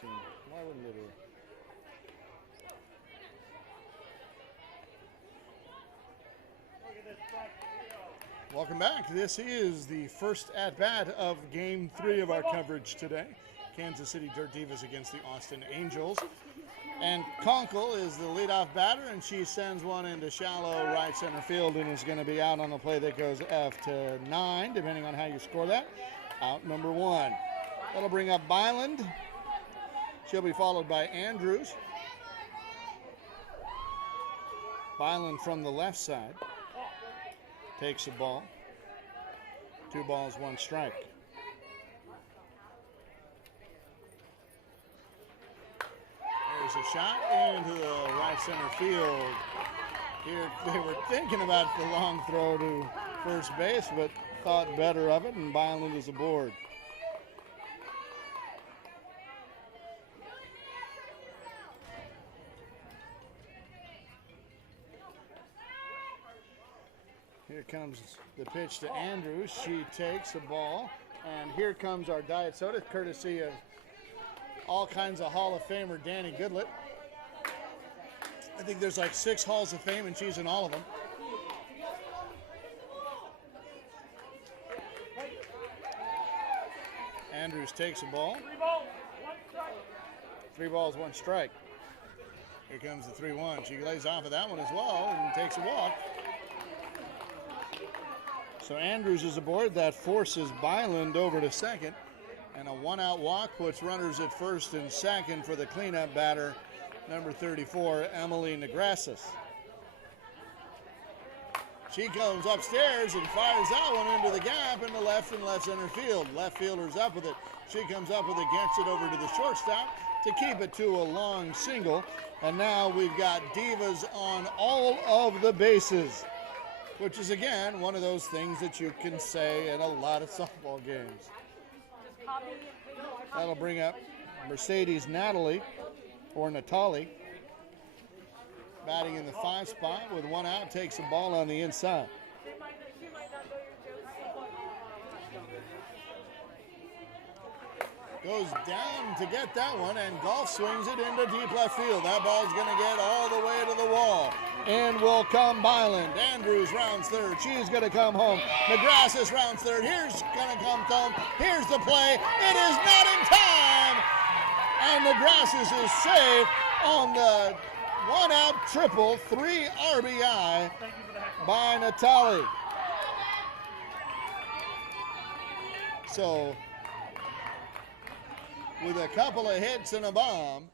team. Why wouldn't it be? Welcome back. This is the first at-bat of Game 3 of our coverage today. Kansas City Dirt Divas against the Austin Angels. And Conkle is the leadoff batter, and she sends one into shallow right center field and is going to be out on the play that goes F to 9, depending on how you score that. Out number 1. That'll bring up Byland. She'll be followed by Andrews. Byland from the left side takes the ball. 2 balls, 1 strike. There's a shot into the right center field. Here they were thinking about the long throw to first base, but thought better of it, and Byland is aboard. Here comes the pitch to Andrews. She takes the ball, and here comes our diet soda, courtesy of all kinds of Hall of Famer Danny Goodlett. I think there's like 6 Halls of Fame, and she's in all of them. Andrews takes the ball. 3 balls, 1 strike. Here comes the 3-1. She lays off of that one as well and takes a walk. So Andrews is aboard. That forces Byland over to second. And a 1-out walk puts runners at first and second for the cleanup batter, number 34, Emily Negrasis. She comes upstairs and fires that one into the gap into left and left center field. Left fielder's up with it. She comes up with it, gets it over to the shortstop to keep it to a long single. And now we've got Divas on all of the bases, which is, again, one of those things that you can say in a lot of softball games. That'll bring up Mercedes Natali, batting in the 5 spot with 1 out, takes the ball on the inside. Goes down to get that one, and Golf swings it into deep left field. That ball's going to get all the way to the wall. And will come Byland. Andrews rounds third. She's going to come home. Negrasis rounds third. Here's going to come home. Here's the play. It is not in time. And Negrasis is safe on the 1-out triple, 3 RBI by Natali. So, with a couple of hits and a bomb,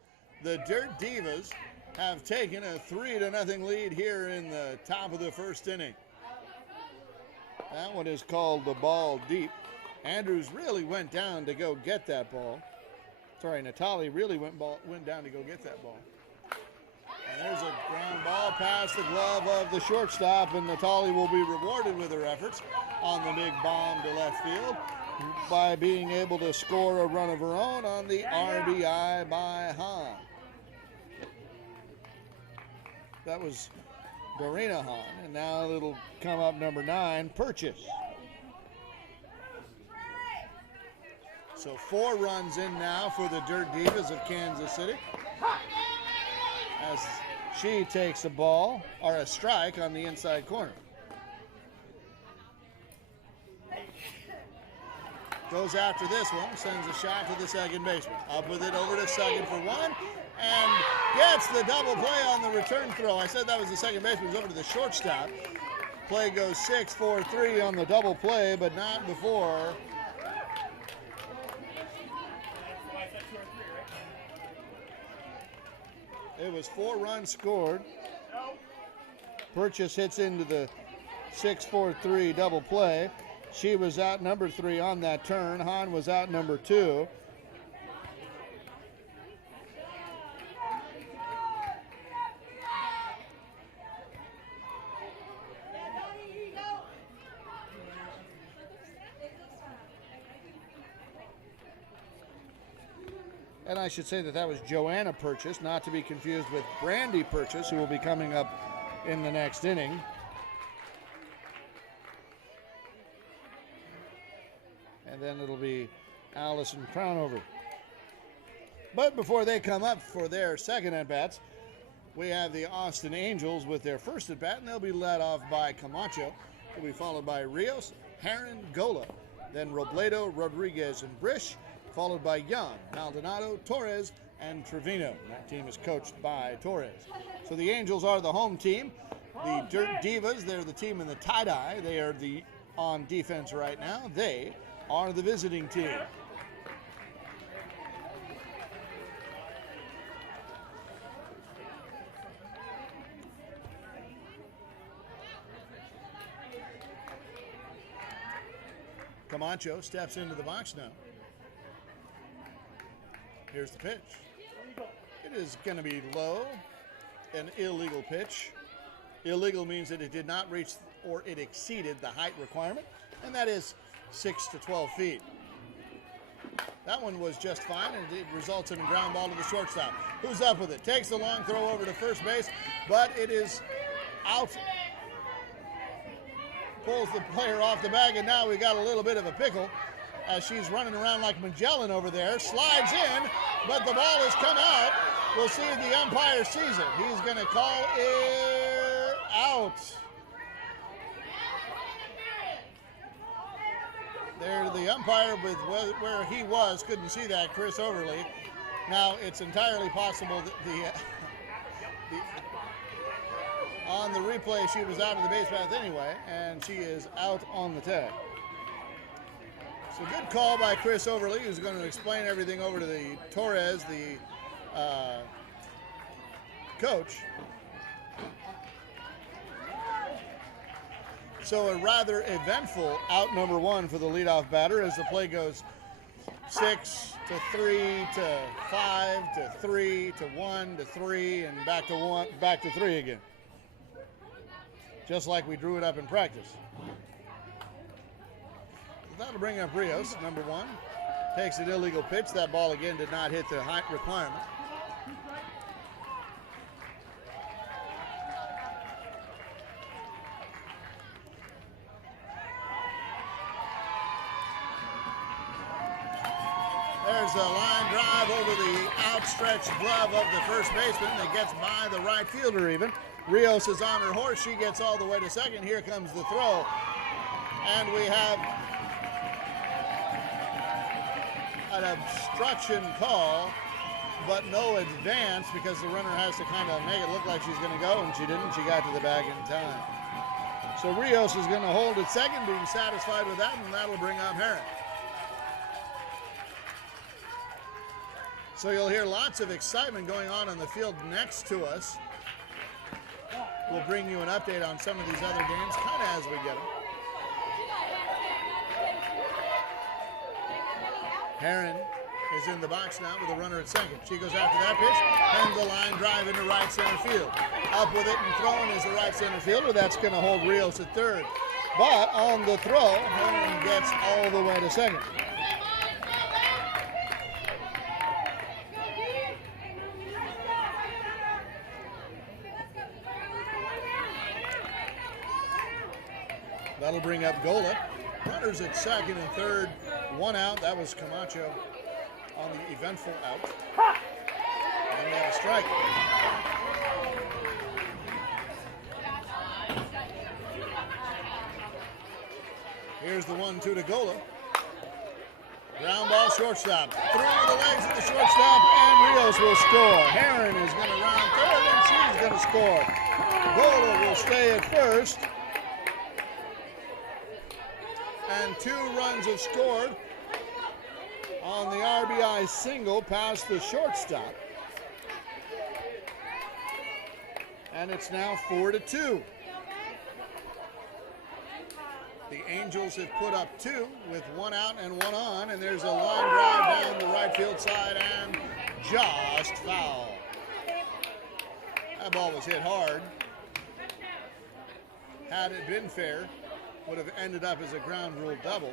the Dirt Divas have taken a 3-0 lead here in the top of the first inning. That one is called the ball deep. Andrews really went down to go get that ball. Sorry, Natali really went down to go get that ball. And there's a ground ball past the glove of the shortstop, and Natali will be rewarded with her efforts on the big bomb to left field by being able to score a run of her own on the RBI by Hahn. That was Dorina Hahn, and now it'll come up number 9, Purchase. So 4 runs in now for the Dirt Divas of Kansas City, as she takes a ball, or a strike, on the inside corner. Goes after this one, sends a shot to the second baseman. Up with it over to second for 1, and gets the double play on the return throw. I said that was the second baseman, it was over to the shortstop. Play goes 6-4-3 on the double play, but not before it was 4 runs scored. Purchase hits into the 6-4-3 double play. She was out number 3 on that turn. Hahn was out number 2. And I should say that was Joanna Purchase, not to be confused with Brandy Purchase, who will be coming up in the next inning. And then it'll be Allison Crownover. But before they come up for their second at-bats, we have the Austin Angels with their first at-bat, and they'll be led off by Camacho. They'll be followed by Rios, Heron, Gola, then Robledo, Rodriguez, and Brish, followed by Young, Maldonado, Torres, and Trevino. That team is coached by Torres. So the Angels are the home team. The Dirt Divas, they're the team in the tie-dye. They are on defense right now. They are the visiting team. Camacho steps into the box now. Here's the pitch. It is going to be low, an illegal pitch. Illegal means that it did not reach or it exceeded the height requirement, and that is 6 to 12 feet. That one was just fine, and it results in a ground ball to the shortstop. Who's up with it? Takes the long throw over to first base, but it is out. Pulls the player off the bag, and now we got a little bit of a pickle as she's running around like Magellan over there. Slides in, but the ball has come out. We'll see if the umpire sees it. He's going to call it out. There, the umpire with where he was couldn't see that, Chris Overly. Now, it's entirely possible that on the replay, she was out of the base path anyway, and she is out on the tag. So good call by Chris Overly, who's going to explain everything over to the Torres, the coach. So a rather eventful out number one for the leadoff batter as the play goes 6 to 3 to 5 to 3 to 1 to 3 and back to 1, back to 3 again. Just like we drew it up in practice. That'll bring up Rios, number one. Takes an illegal pitch. That ball again did not hit the height requirement. There's a line drive over the outstretched glove of the first baseman that gets by the right fielder even. Rios is on her horse. She gets all the way to second. Here comes the throw. And we have an obstruction call, but no advance because the runner has to kind of make it look like she's going to go, and she didn't. She got to the bag in time. So Rios is going to hold at second, being satisfied with that, and that'll bring up Heron. So you'll hear lots of excitement going on the field next to us. We'll bring you an update on some of these other games kind of as we get them. Heron is in the box now with a runner at second. She goes after that pitch, and the line drive into right center field. Up with it and throwing is the right center fielder. That's going to hold Rios at third. But on the throw, Heron gets all the way to second. That'll bring up Gola. Runners at second and third. One out. That was Camacho on the eventful out. And we have a strike. Here's the 1-2 to Gola. Ground ball shortstop. Through the legs of the shortstop, and Rios will score. Heron is going to round third, and she's going to score. Gola will stay at first. And 2 runs have scored on the RBI single past the shortstop. And it's now 4-2. The Angels have put up 2 with 1 out and 1 on, and there's a line drive down the right field side and just foul. That ball was hit hard. Had it been fair, would have ended up as a ground rule double.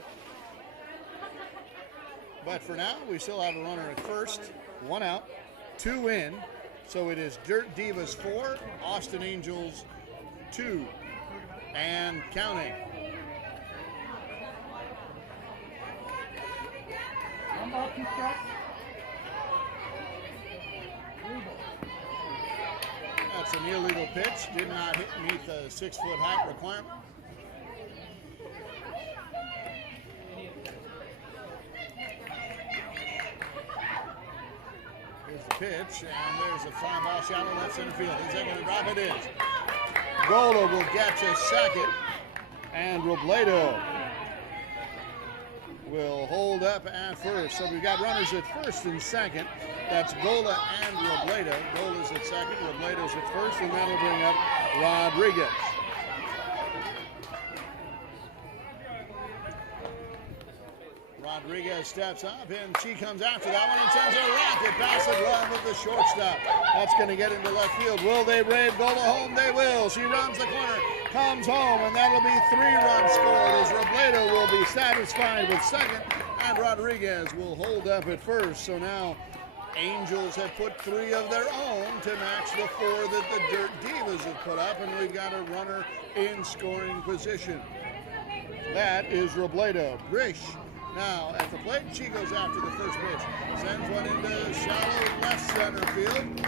But for now, we still have a runner at first, 1 out, 2 in. So it is Dirt Divas 4, Austin Angels 2, and counting. That's an illegal pitch. Did not meet the 6-foot height requirement. Here's the pitch, and there's a fly ball shallow left center field. Is that going to drop? It is. Gola will get to second, and Robledo will hold up at first. So we've got runners at first and second. That's Gola and Robledo. Gola's at second, Robledo's at first, and that'll bring up Rodriguez. Rodriguez steps up, and she comes after that one and sends a rocket past the glove of the shortstop. That's going to get into left field. Will they brave Gola home? They will. She runs the corner, comes home, and that'll be 3 runs scored as Robledo will be satisfied with second, and Rodriguez will hold up at first. So now Angels have put 3 of their own to match the 4 that the Dirt Divas have put up, and we've got a runner in scoring position. That is Robledo. Grish now at the plate. She goes after the first pitch. Sends one into shallow left center field.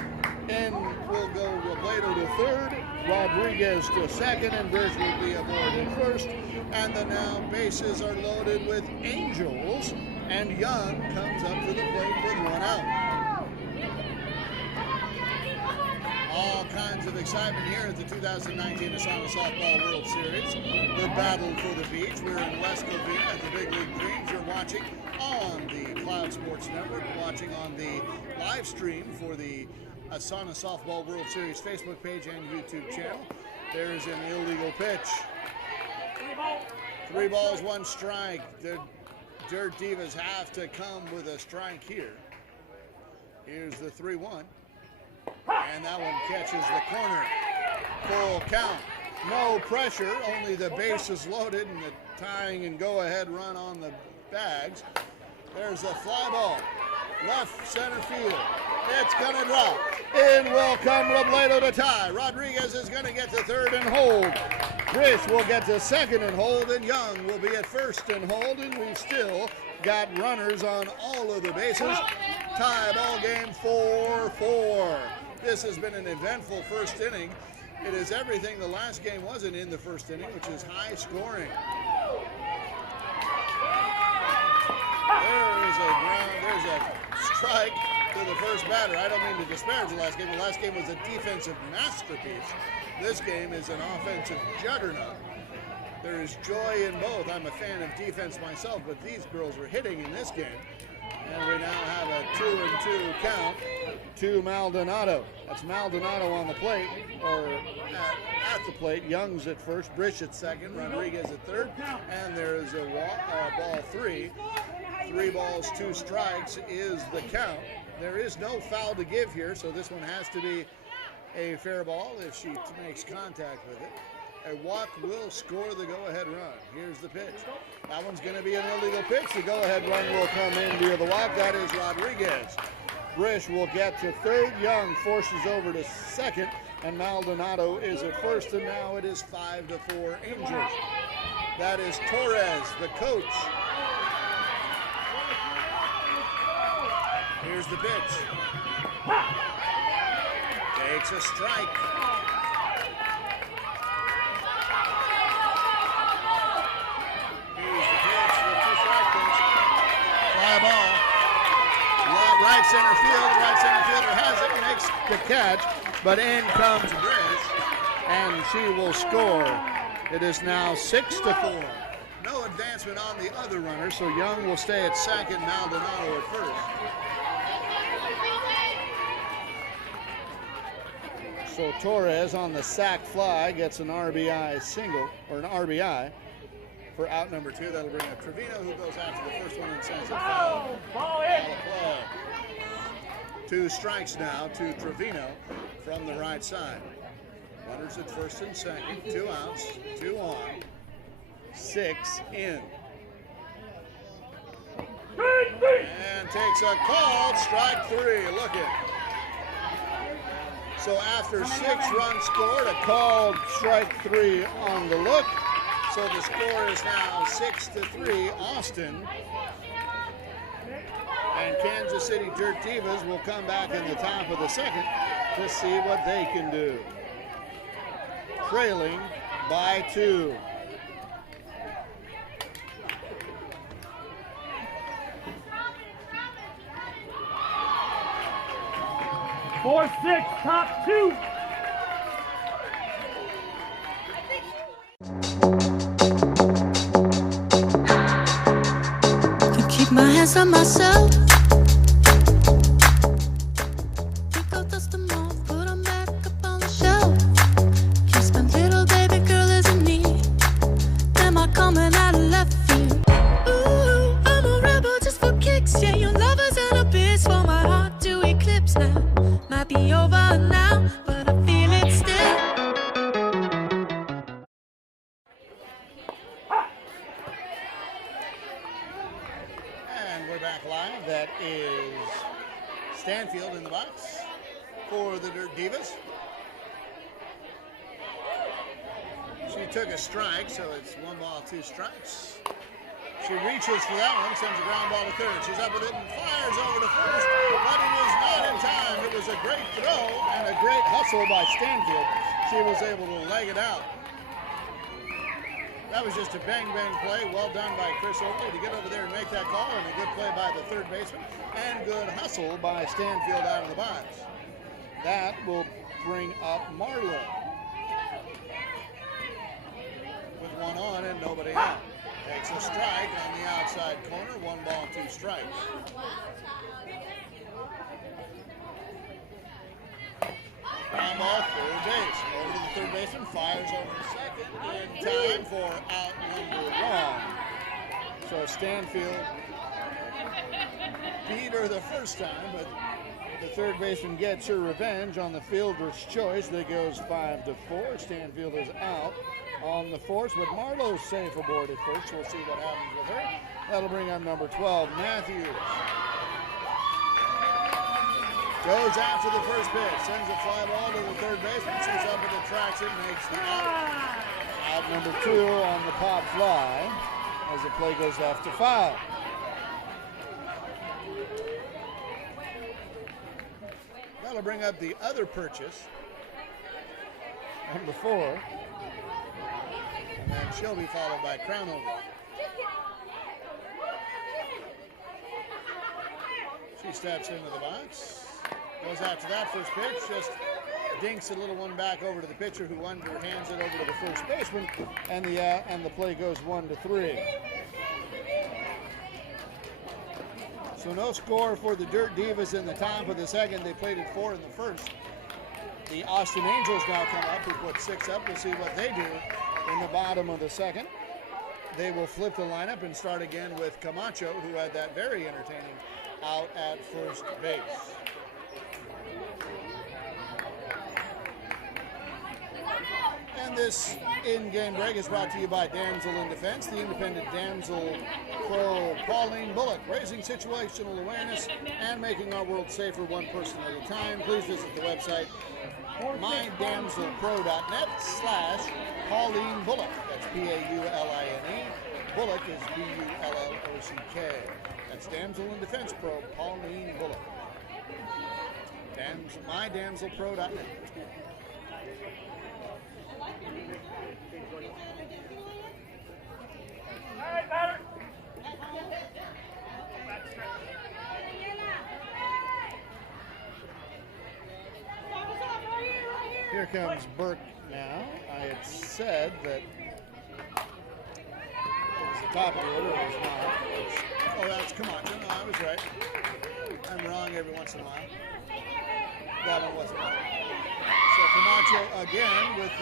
In will go Robledo to third, Rodriguez to second, and Grish will be aboard at first. And the now bases are loaded with Angels, and Young comes up to the plate with 1 out. All kinds of excitement here at the 2019 ASANA Softball World Series. The battle for the beach. We're in West Covina at the Big League Greens. You're watching on the Cloud Sports Network, watching on the live stream for the ASANA Softball World Series Facebook page and YouTube channel. There's an illegal pitch. 3 balls, 1 strike. The Dirt Divas have to come with a strike here. Here's the 3-1. And that one catches the corner. Full count. No pressure, only the base is loaded and the tying and go-ahead run on the bags. There's a fly ball. Left center field. It's going to drop. In will come Robledo to tie. Rodriguez is going to get to third and hold. Grish will get to second and hold, and Young will be at first and hold, and we've still got runners on all of the bases. Tie ball game 4-4. This has been an eventful first inning. It is everything the last game wasn't in the first inning, which is high scoring. There's a strike to the first batter. I don't mean to disparage the last game. The last game was a defensive masterpiece. This game is an offensive juggernaut. There is joy in both. I'm a fan of defense myself, but these girls are hitting in this game. And we now have a 2-2 count to Maldonado. That's Maldonado on the plate, or at the plate. Young's at first, Brish at second, Rodriguez at third, and there is a ball 3. 3 balls, 2 strikes is the count. There is no foul to give here, so this one has to be a fair ball if she makes contact with it. A walk will score the go-ahead run. Here's the pitch. That one's going to be an illegal pitch. The go-ahead run will come in via the walk. That is Rodriguez. Brish will get to third. Young forces over to second, and Maldonado is at first, and now it is 5-4 Angels. That is Torres, the coach. Here's the pitch. Takes a strike. Here's the pitch with 2 strike pitch. Fly ball. Right center field. Right center fielder has it, makes the catch, but in comes Grish, and she will score. It is now 6-4. No advancement on the other runner, so Young will stay at second, Maldonado at first. So Torres on the sac fly gets an RBI single, or an RBI for out number 2. That'll bring up Trevino, who goes after the first one and sends it foul. Foul play. 2 strikes now to Trevino from the right side. Runners at first and second, 2 outs, 2 on, 6 in. And takes a called strike 3. Look at. So after 6 runs scored, a called strike 3 on the look. So the score is now 6-3 Austin. And Kansas City Dirt Divas will come back in the top of the second to see what they can do. Trailing by 2. Four, 6, top 2. Can keep my hands on myself. Think I'll dust them off, put them back up on the shelf. Kiss my little baby girl is in need. Am I coming out of left field? Ooh, I'm a rebel just for kicks. Yeah, your lover's an abyss for my heart to eclipse now. Might be over now, but I feel it still. And we're back live. That is Stanfield in the box for the Dirt Divas. She took a strike, so it's 1 ball, 2 strikes. She reaches for that one, sends a ground ball to third. She's up with it and fires over to first, but it is not in time. It was a great throw and a great hustle by Stanfield. She was able to leg it out. That was just a bang-bang play. Well done by Chris Oakley to get over there and make that call, and a good play by the third baseman, and good hustle by Stanfield out of the box. That will bring up Marlowe with 1 on and nobody out. Takes a strike on the outside corner. 1 ball, 2 strikes. Ground ball, third base. Over to the third baseman, fires over to second in time for out number 1. So Stanfield beat her the first time, but the third baseman gets her revenge on the fielder's choice. That goes 5-4. Stanfield is out on the force, but Marlowe's safe aboard at first. We'll see what happens with her. That'll bring up number 12, Matthews. Goes after the first pitch, sends a fly ball to the third baseman. She's up at the tracks, it makes the out. Out number 2 on the pop fly as the play goes after 5. That'll bring up the other purchase, number 4. And she'll be followed by Crownover. She steps into the box. Goes after that first pitch. Just dinks a little one back over to the pitcher, who underhands it over to the first baseman. And the play goes 1-3. So no score for the Dirt Divas in the top of the second. They played at 4 in the first. The Austin Angels now come up, who put 6 up. We'll see what they do in the bottom of the second. They will flip the lineup and start again with Camacho, who had that very entertaining out at first base. And this in-game break is brought to you by Damsel in Defense, the independent damsel pro Pauline Bullock, raising situational awareness and making our world safer one person at a time. Please visit the website mydamselpro.net/Pauline Bullock. That's Pauline. Bullock is Bullock. That's Damsel in Defense Pro Pauline Bullock. mydamselpro.net. All right, batter. Here comes Burke now. I had said that it was the top of the order. It was not. Oh, that's Camacho. No, I was right. I'm wrong every once in a while. That one wasn't right. So Camacho again with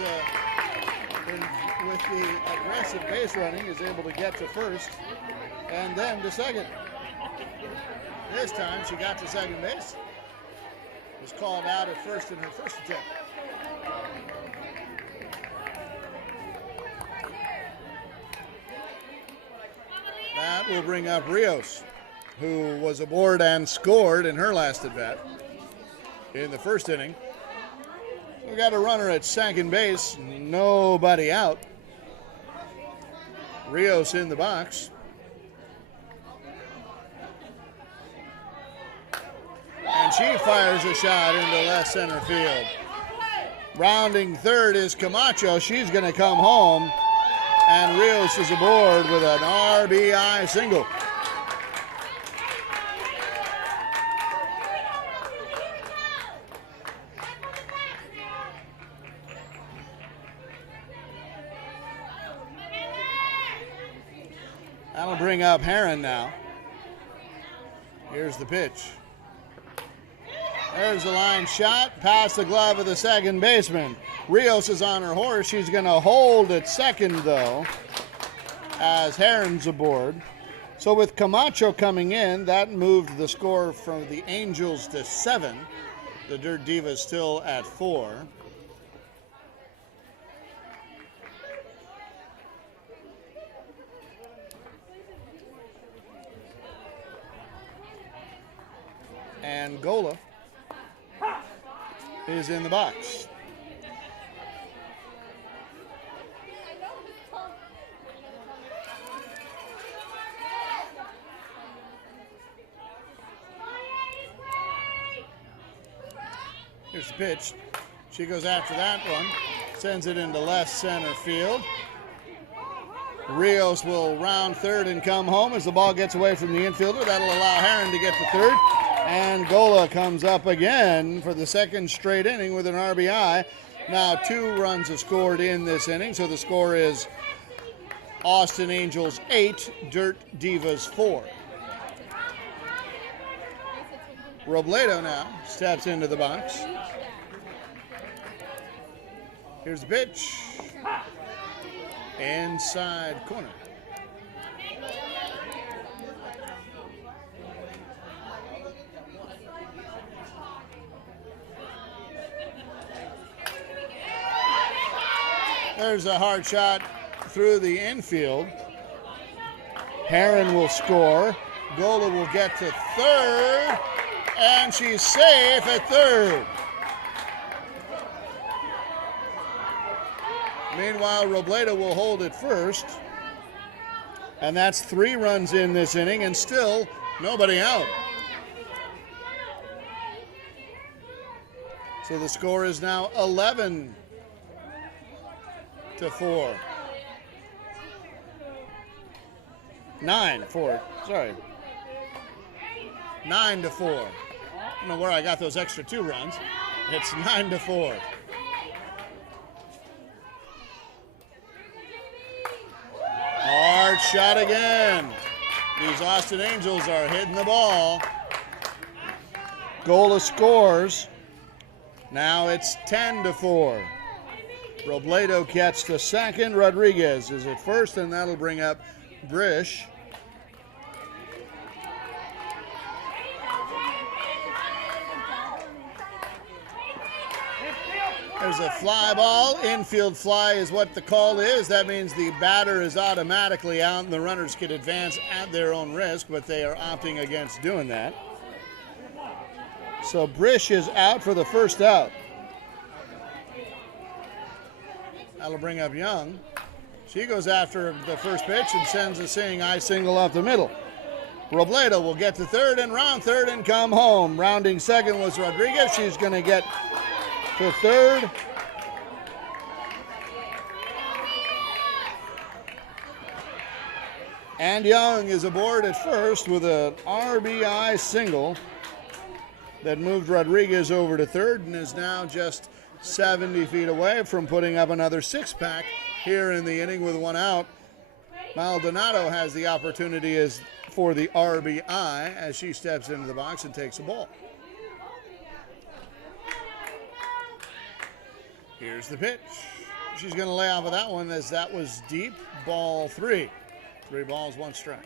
the aggressive base running is able to get to first and then to second. This time she got to second base. Was called out at first in her first attempt. That will bring up Rios, who was aboard and scored in her last at bat in the first inning. We got a runner at second base, nobody out. Rios in the box. And she fires a shot into left center field. Rounding third is Camacho. She's going to come home. And Rios is aboard with an RBI single. That'll bring up Heron now. Here's the pitch. There's the line shot, past the glove of the second baseman. Rios is on her horse. She's going to hold at second, though, as Heron's aboard. So with Camacho coming in, that moved the score from the Angels to 7. The Dirt Divas still at 4. Angola is in the box. Here's the pitch. She goes after that one, sends it into left center field. Rios will round third and come home as the ball gets away from the infielder. That'll allow Heron to get to third. Angola comes up again for the second straight inning with an RBI. Now 2 runs have scored in this inning, so the score is Austin Angels 8, Dirt Divas 4. Robledo now steps into the box. Here's the pitch. Inside corner. There's a hard shot through the infield. Heron will score. Gola will get to third, and she's safe at third. Meanwhile, Robledo will hold it first. And that's 3 runs in this inning, and still nobody out. So the score is now 11-4. 9-4. Sorry. 9-4. I don't know where I got those extra 2 runs. It's 9-4. Hard shot again. These Austin Angels are hitting the ball. Gola scores. Now it's 10-4. Robledo gets to second. Rodriguez is at first, and that'll bring up Brish. There's a fly ball. Infield fly is what the call is. That means the batter is automatically out and the runners can advance at their own risk, but they are opting against doing that. So Brish is out for the first out. That'll bring up Young. She goes after the first pitch and sends a seeing eye single up the middle. Robledo will get to third and round third and come home. Rounding second was Rodriguez. She's going to get to third. And Young is aboard at first with an RBI single that moved Rodriguez over to third and is now just 70 feet away from putting up another 6-pack here in the inning with 1 out. Maldonado has the opportunity for the RBI as she steps into the box and takes the ball. Here's the pitch. She's going to lay off of that one as that was deep. Ball 3. 3 balls, 1 strike.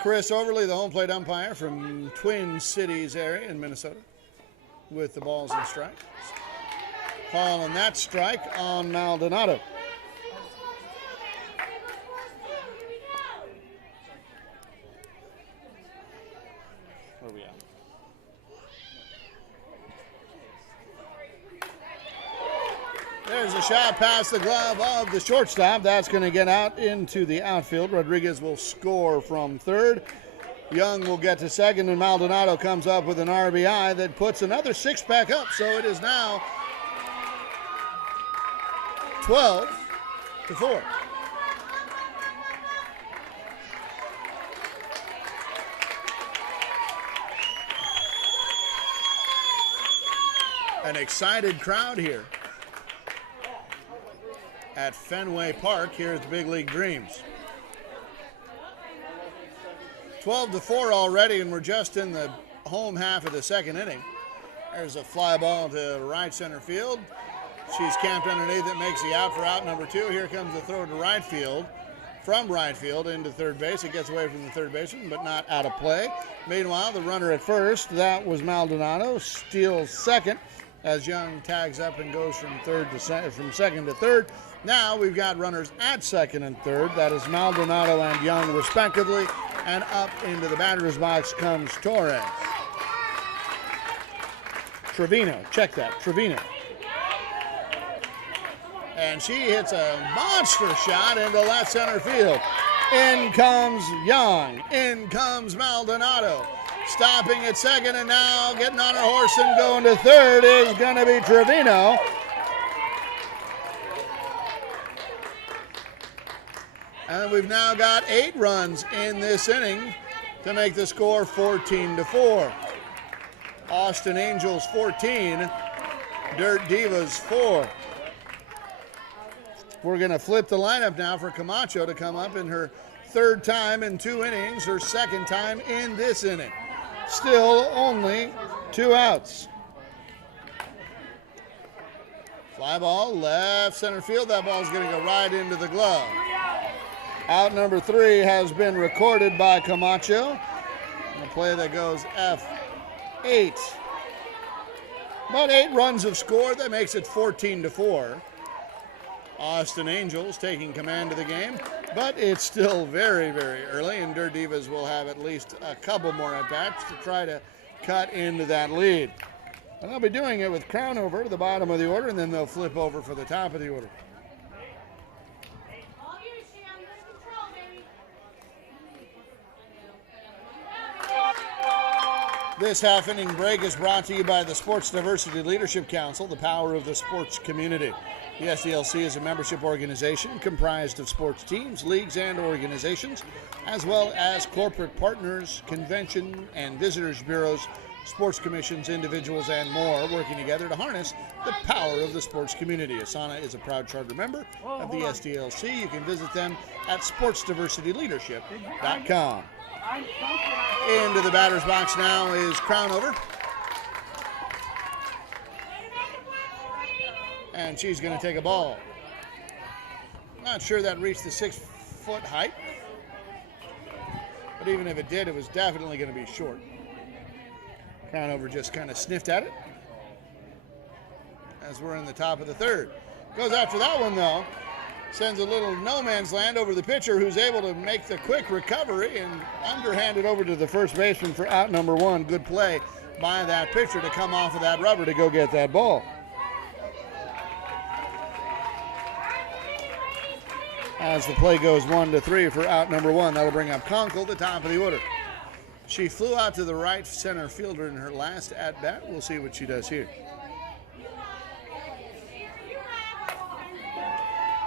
Chris Overly, the home plate umpire from Twin Cities area in Minnesota, with the balls and strikes. Calling that strike on Maldonado. Where are we at? There's a shot past the glove of the shortstop. That's going to get out into the outfield. Rodriguez will score from third. Young will get to second, and Maldonado comes up with an RBI that puts another 6 back up. So it is now 12-4. An excited crowd here at Fenway Park here at the Big League Dreams. 12-4 already, and we're just in the home half of the second inning. There's a fly ball to right center field. She's camped underneath it, makes the out for out number 2. Here comes the throw to right field. From right field into third base. It gets away from the third baseman, but not out of play. Meanwhile, the runner at first, that was Maldonado, steals second as Young tags up and goes from second to third. Now we've got runners at second and third. That is Maldonado and Young respectively. And up into the batter's box comes Torres. Trevino, check that, Trevino. And she hits a monster shot into left center field. In comes Young. In comes Maldonado. Stopping at second, and now getting on her horse and going to third is going to be Trevino. And we've now got 8 runs in this inning to make the score 14-4. Austin Angels 14, Dirt Divas 4. We're going to flip the lineup now for Camacho to come up in her 3rd time in 2 innings, her 2nd time in this inning. Still only 2 outs. Fly ball, left center field. That ball's going to go right into the glove. Out number 3 has been recorded by Camacho. A play that goes F8. About 8 runs have scored. That makes it 14-4. Austin Angels taking command of the game, but it's still very, very early, and Dirt Divas will have at least a couple more at-bats to try to cut into that lead. And they'll be doing it with Crown over to the bottom of the order, and then they'll flip over for the top of the order. This half-inning break is brought to you by the Sports Diversity Leadership Council, the power of the sports community. The SDLC is a membership organization comprised of sports teams, leagues, and organizations, as well as corporate partners, convention and visitors bureaus, sports commissions, individuals, and more, working together to harness the power of the sports community. ASANA is a proud charter member of the SDLC. You can visit them at sportsdiversityleadership.com. Into the batter's box now is Crown over. And she's going to take a ball. Not sure that reached the 6-foot height. But even if it did, it was definitely going to be short. Crown over just kind of sniffed at it as we're in the top of the 3rd. Goes after that one, though. Sends a little no man's land over the pitcher, who's able to make the quick recovery and underhand it over to the first baseman for out number 1. Good play by that pitcher to come off of that rubber to go get that ball. As the play goes 1-3 for out number 1, that'll bring up Conkle, the top of the order. She flew out to the right center fielder in her last at-bat. We'll see what she does here.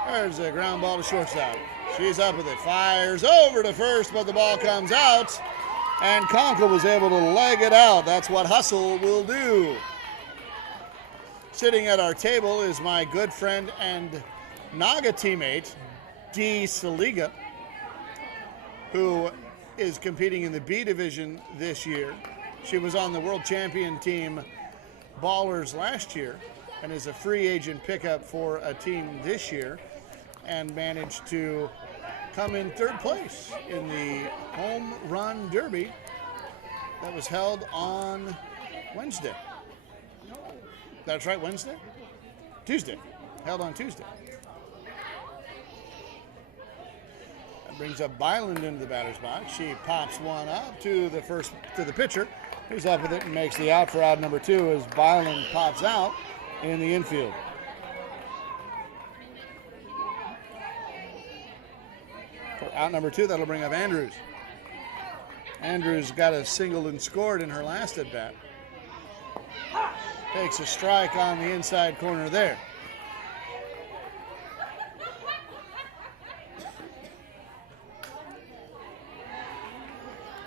There's a ground ball to shortstop. She's up with it, fires over to first, but the ball comes out, and Conkle was able to leg it out. That's what hustle will do. Sitting at our table is my good friend and Naga teammate, Dee Saliga, who is competing in the B division this year. She was on the world champion team Ballers last year and is a free agent pickup for a team this year, and managed to come in 3rd place in the home run derby that was held on Wednesday. That's right, Wednesday? Tuesday. Held on Tuesday. That brings up Byland into the batter's box. She pops one up to the pitcher, who's up with it and makes the out for out number 2 as Byland pops out in the infield. For out number 2, that'll bring up Andrews. Andrews got a single and scored in her last at bat. Takes a strike on the inside corner there.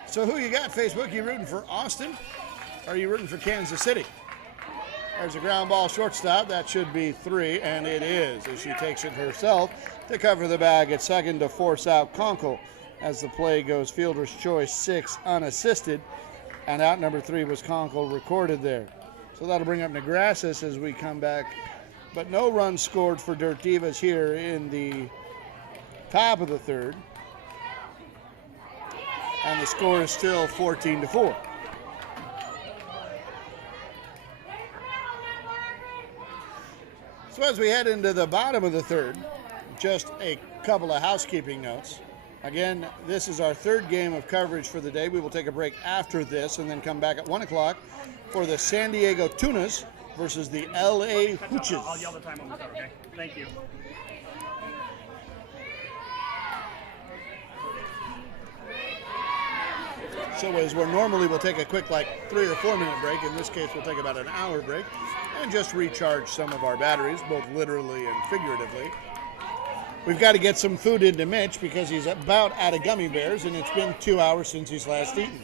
So who you got, Facebook? You rooting for Austin or are you rooting for Kansas City? There's a ground ball shortstop. That should be 3, and it is, as she takes it herself to cover the bag at second to force out Conkle as the play goes fielder's choice 6 unassisted, and out number 3 was Conkle recorded there. So that'll bring up Negrasis as we come back, but no runs scored for Dirt Divas here in the top of the third, and the score is still 14-4. So as we head into the bottom of the third, just a couple of housekeeping notes. Again, this is our third game of coverage for the day. We will take a break after this and then come back at 1 o'clock for the San Diego Tunas versus the LA Hooches. I'll yell the time on the start, okay? Thank you. So as where normally we'll take a quick 3 or 4 minute break, in this case we'll take about an hour break and just recharge some of our batteries, both literally and figuratively. We've got to get some food into Mitch because he's about out of gummy bears and it's been 2 hours since he's last eaten.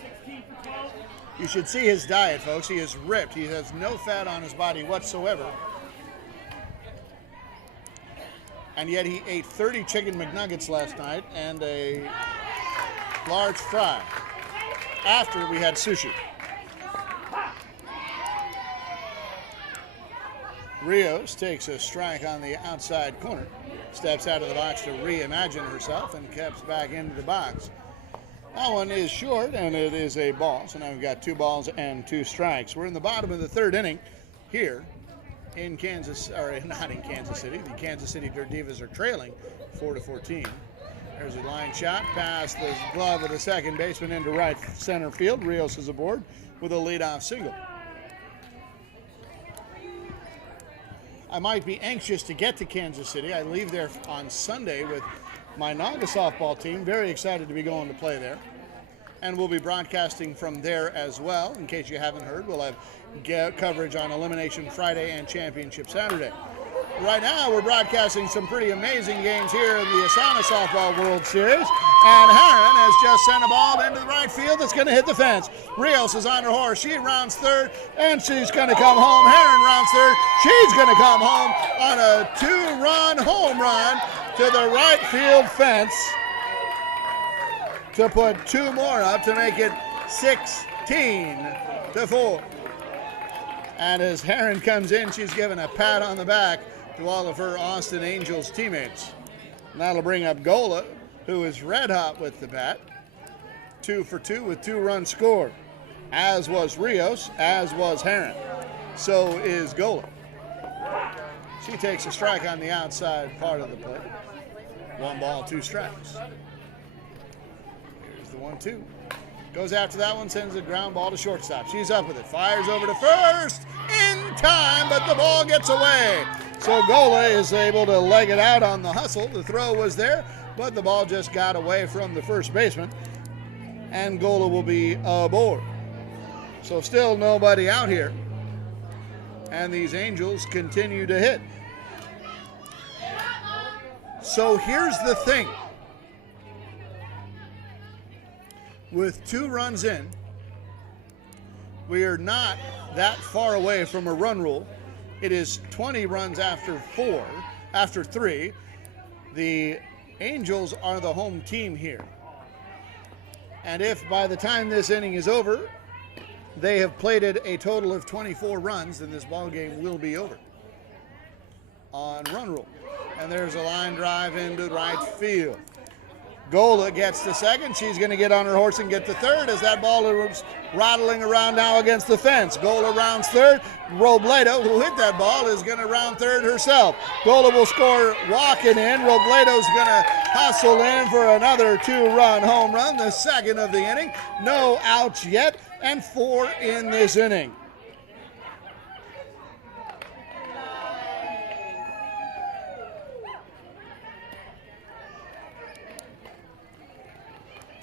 You should see his diet, folks. He is ripped. He has no fat on his body whatsoever. And yet he ate 30 chicken McNuggets last night and a large fry after we had sushi. Rios takes a strike on the outside corner, steps out of the box to reimagine herself and kept back into the box. That one is short and it is a ball. So now we've got 2 balls and 2 strikes. We're in the bottom of the third inning here in Kansas, or not in Kansas City. The Kansas City Dirt Divas are trailing 4-14. There's a line shot past the glove of the second baseman into right center field. Rios is aboard with a leadoff single. I might be anxious to get to Kansas City. I leave there on Sunday with my Naga softball team. Very excited to be going to play there. And we'll be broadcasting from there as well. In case you haven't heard, we'll have coverage on Elimination Friday and Championship Saturday. Right now, we're broadcasting some pretty amazing games here in the ASANA Softball World Series. And Heron has just sent a ball into the right field that's going to hit the fence. Rios is on her horse. She rounds third, and she's going to come home. Heron rounds third. She's going to come home on a 2-run home run to the right field fence to put 2 more up to make it 16-4. And as Heron comes in, she's given a pat on the back to all of her Austin Angels teammates. And that'll bring up Gola, who is red hot with the bat. 2 for 2 with 2 runs scored. As was Rios, as was Heron. So is Gola. She takes a strike on the outside part of the plate. 1 ball, 2 strikes. Here's the 1-2. Goes after that one, sends a ground ball to shortstop. She's up with it, fires over to first in time, but the ball gets away. So Gola is able to leg it out on the hustle. The throw was there, but the ball just got away from the first baseman, and Gola will be aboard. So still nobody out here, and these Angels continue to hit. So here's the thing. With 2 runs in, we are not that far away from a run rule. It is 20 runs after 3. The Angels are the home team here. And if by the time this inning is over, they have plated a total of 24 runs, then this ball game will be over on run rule. And there's a line drive into right field. Gola gets to second. She's going to get on her horse and get to third as that ball is rattling around now against the fence. Gola rounds third. Robledo, who hit that ball, is going to round third herself. Gola will score walking in. Robledo's going to hustle in for another 2-run home run, the second of the inning. No outs yet, and 4 in this inning.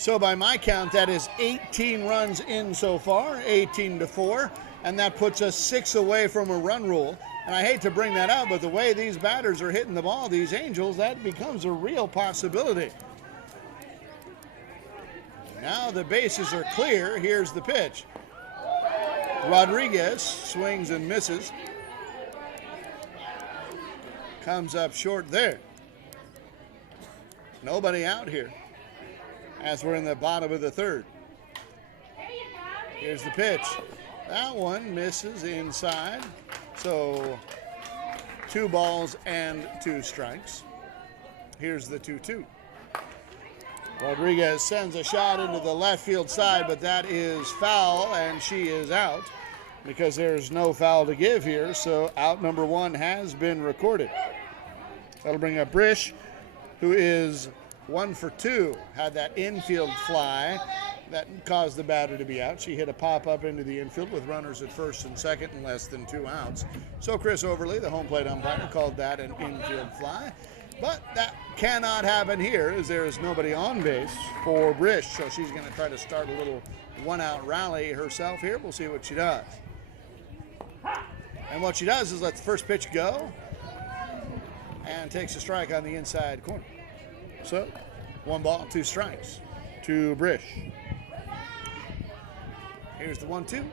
So by my count, that is 18 runs in so far, 18-4, and that puts us 6 away from a run rule. And I hate to bring that up, but the way these batters are hitting the ball, these Angels, that becomes a real possibility. Now the bases are clear. Here's the pitch. Rodriguez swings and misses. Comes up short there. Nobody out here as we're in the bottom of the third. Here's the pitch. That one misses inside. So 2 balls and 2 strikes. Here's the 2-2. Rodriguez sends a shot into the left field side, but that is foul, and she is out because there's no foul to give here. So out number 1 has been recorded. That'll bring up Brish, who is 1 for 2. Had that infield fly that caused the batter to be out. She hit a pop-up into the infield with runners at first and second and less than 2 outs. So Chris Overly, the home plate umpire, called that an infield fly. But that cannot happen here as there is nobody on base for Brish. So she's going to try to start a little one-out rally herself here. We'll see what she does. And what she does is let the first pitch go and takes a strike on the inside corner. So 1 ball, 2 strikes to Brish. Here's the 1-2.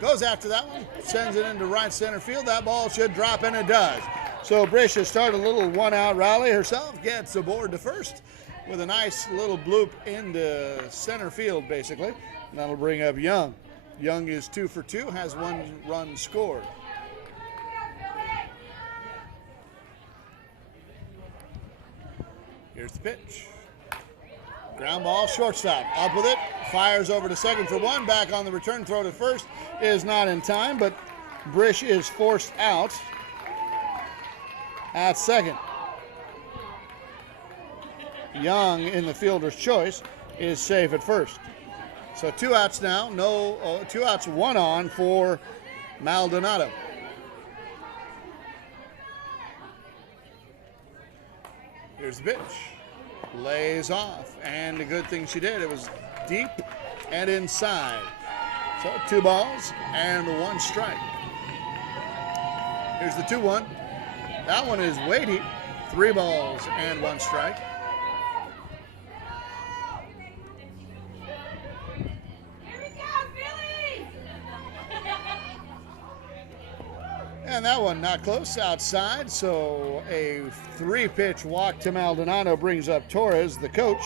Goes after that one, sends it into right center field. That ball should drop, and it does. So Brish has started a little one-out rally herself, gets aboard to first with a nice little bloop into center field, basically. And that'll bring up Young. Young is 2 for 2, has 1 run scored. Here's the pitch. Ground ball, shortstop, up with it, fires over to second for 1, back on the return throw to first, is not in time, but Brish is forced out at second. Young, in the fielder's choice, is safe at first. So 2 outs now, 2 outs, 1 on for Maldonado. Here's the pitch. Lays off, and a good thing she did. It was deep and inside. So 2 balls and 1 strike. Here's the 2-1. That one is weighty. 3 balls and 1 strike. And that one not close, outside. So a 3-pitch walk to Maldonado brings up Torres, the coach.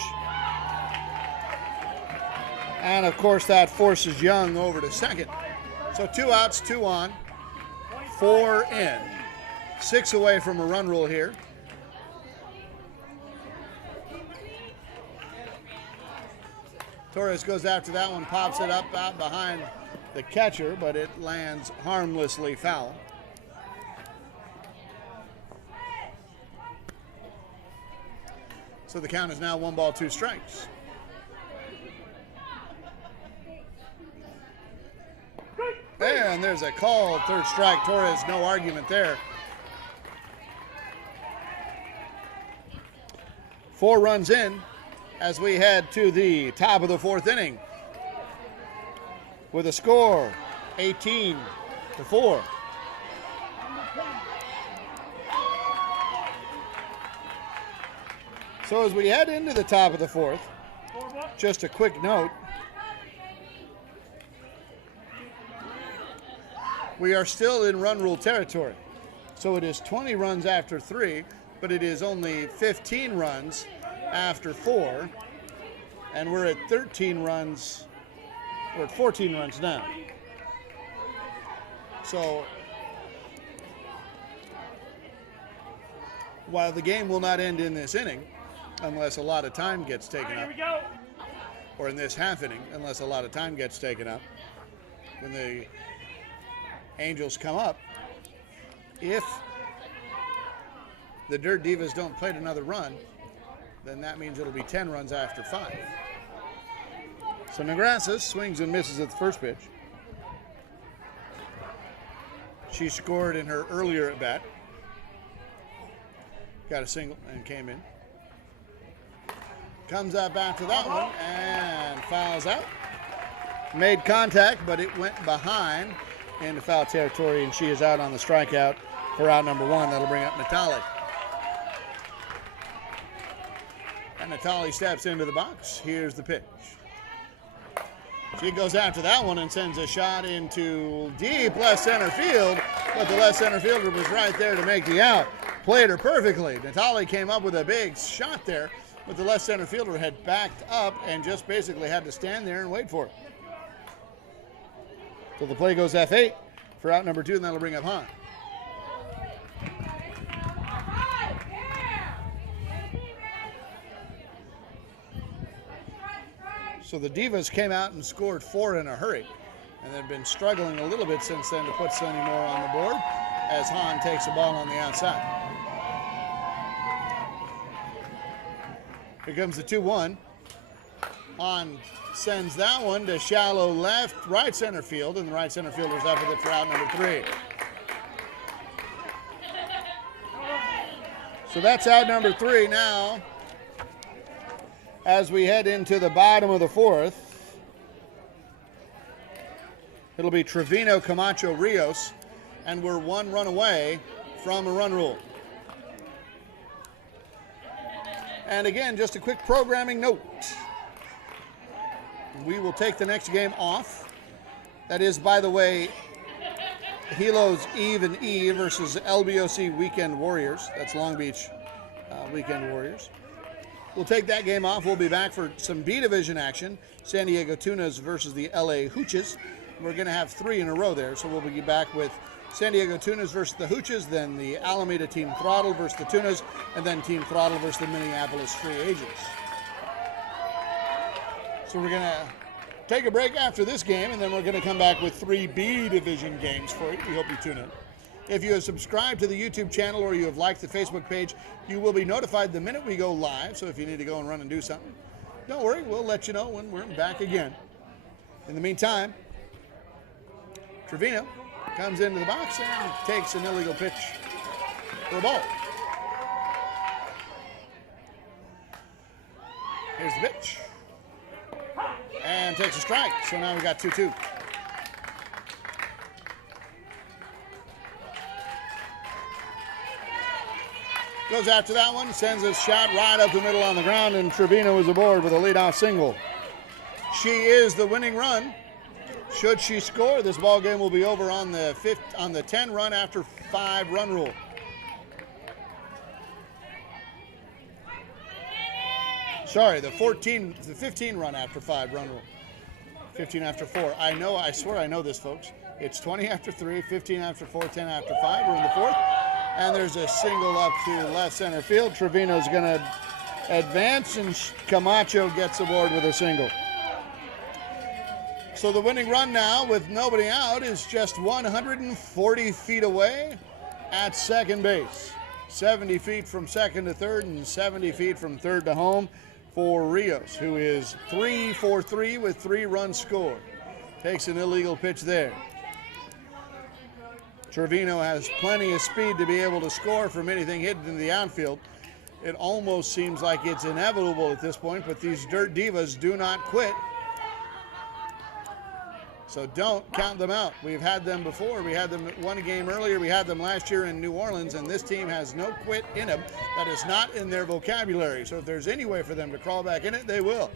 And of course that forces Young over to second. So 2 outs, 2 on, 4 in. 6 away from a run rule here. Torres goes after that one, pops it up out behind the catcher, but it lands harmlessly foul. So the count is now 1 ball, 2 strikes. And there's a call, 3rd strike. Torres, no argument there. 4 runs in as we head to the top of the 4th inning with a score 18-4. So as we head into the top of the 4th, just a quick note. We are still in run rule territory. So it is 20 runs after 3, but it is only 15 runs after 4. And we're at 13 runs, we're at 14 runs now. So while the game will not end in this inning, unless a lot of time gets taken up, or in this half inning, unless a lot of time gets taken up, when the Angels come up, if the Dirt Divas don't plate another run, then that means it'll be 10 runs after 5. So Negrassas swings and misses at the first pitch. She scored in her earlier at bat. Got a single and came in. comes up after that one and fouls out. Made contact, but it went behind into foul territory, and she is out on the strikeout for out number 1. That'll bring up Natali. And Natali steps into the box. Here's the pitch. She goes after that one and sends a shot into deep left center field, but the left center fielder was right there to make the out. Played her perfectly. Natali came up with a big shot there, but the left center fielder had backed up and just basically had to stand there and wait for it. So the play goes F8 for out number 2, and that'll bring up Hahn. So the Divas came out and scored 4 in a hurry, and they've been struggling a little bit since then to put Sonny Moore on the board as Hahn takes the ball on the outside. Here comes the 2-1. Hahn sends that one to shallow left, right center field, and the right center fielder's up with it for out number 3. So that's out number 3 now. As we head into the bottom of the 4th, it'll be Trevino, Camacho, Rios, and we're 1 run away from a run rule. And again, just a quick programming note. We will take the next game off. That is, by the way, Hilo's Eve and E versus LBOC Weekend Warriors. That's Long Beach Weekend Warriors. We'll take that game off. We'll be back for some B Division action. San Diego Tunas versus the LA Hooches. We're going to have 3 in a row there, so we'll be back with San Diego Tunas versus the Hooches, then the Alameda Team Throttle versus the Tunas, and then Team Throttle versus the Minneapolis Free Agents. So we're going to take a break after this game, and then we're going to come back with 3 B Division games for you. We hope you tune in. If you have subscribed to the YouTube channel or you have liked the Facebook page, you will be notified the minute we go live. So if you need to go and run and do something, don't worry, we'll let you know when we're back again. In the meantime, Trevino comes into the box and takes an illegal pitch for a ball. Here's the pitch. And takes a strike. So now we've got 2-2. Goes after that one, sends a shot right up the middle on the ground, and Trevino is aboard with a leadoff single. She is the winning run. Should she score, this ball game will be over on the 10 run after 5 run rule. Sorry, the 15 run after 5 run rule. 15 after 4. I swear I know this, folks. It's 20 after 3, 15 after 4, 10 after 5. We're in the 4th. And there's a single up to left center field. Trevino's going to advance, and Camacho gets aboard with a single. So the winning run now, with nobody out, is just 140 feet away at second base. 70 feet from second to third and 70 feet from third to home for Rios, who is 3 for 3 with 3 runs scored. Takes an illegal pitch there. Trevino has plenty of speed to be able to score from anything hit into the outfield. It almost seems like it's inevitable at this point, but these Dirt Divas do not quit. So don't count them out. We've had them before. We had them one game earlier. We had them last year in New Orleans, and this team has no quit in them. That is not in their vocabulary. So if there's any way for them to crawl back in it, they will.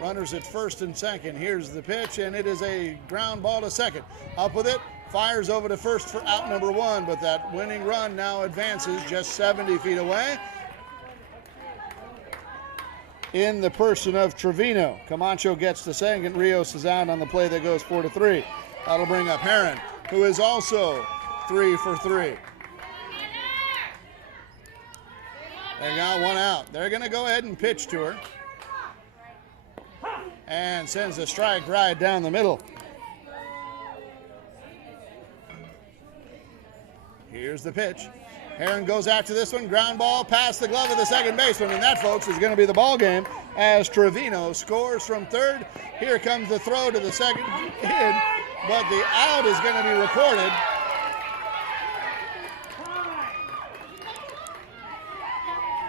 Runners at first and second. Here's the pitch, and it is a ground ball to second. Up with it. Fires over to first for out number 1, but that winning run now advances just 70 feet away in the person of Trevino. Camacho gets the second. Rios is out on the play that goes 4-3. That'll bring up Heron, who is also 3 for 3. They got 1 out. They're going to go ahead and pitch to her. And sends a strike right down the middle. Here's the pitch. Heron goes after this one. Ground ball past the glove of the second baseman. And that, folks, is going to be the ball game as Trevino scores from third. Here comes the throw to the second in, but the out is going to be recorded.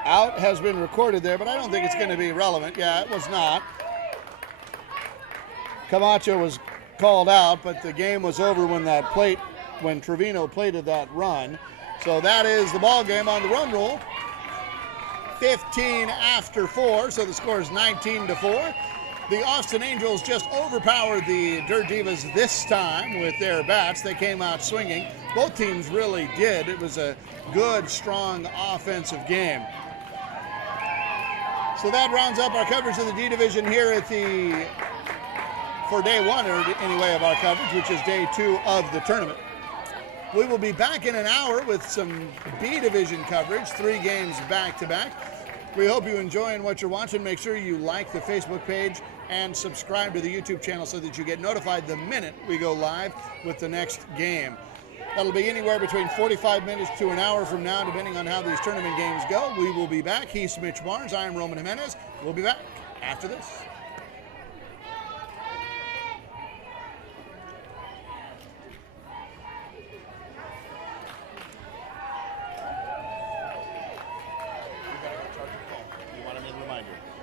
Out has been recorded there, but I don't think it's going to be relevant. Yeah, it was not. Camacho was called out, but the game was over when Trevino plated that run. So that is the ball game on the run rule. 15 after 4, so the score is 19-4. The Austin Angels just overpowered the Dirt Divas this time with their bats. They came out swinging. Both teams really did. It was a good, strong offensive game. So that rounds up our coverage of the D Division here for day 1, or anyway, of our coverage, which is day 2 of the tournament. We will be back in an hour with some B Division coverage, 3 games back-to-back. We hope you're enjoying what you're watching. Make sure you like the Facebook page and subscribe to the YouTube channel so that you get notified the minute we go live with the next game. That'll be anywhere between 45 minutes to an hour from now, depending on how these tournament games go. We will be back. He's Mitch Barnes. I am Roman Jimenez. We'll be back after this.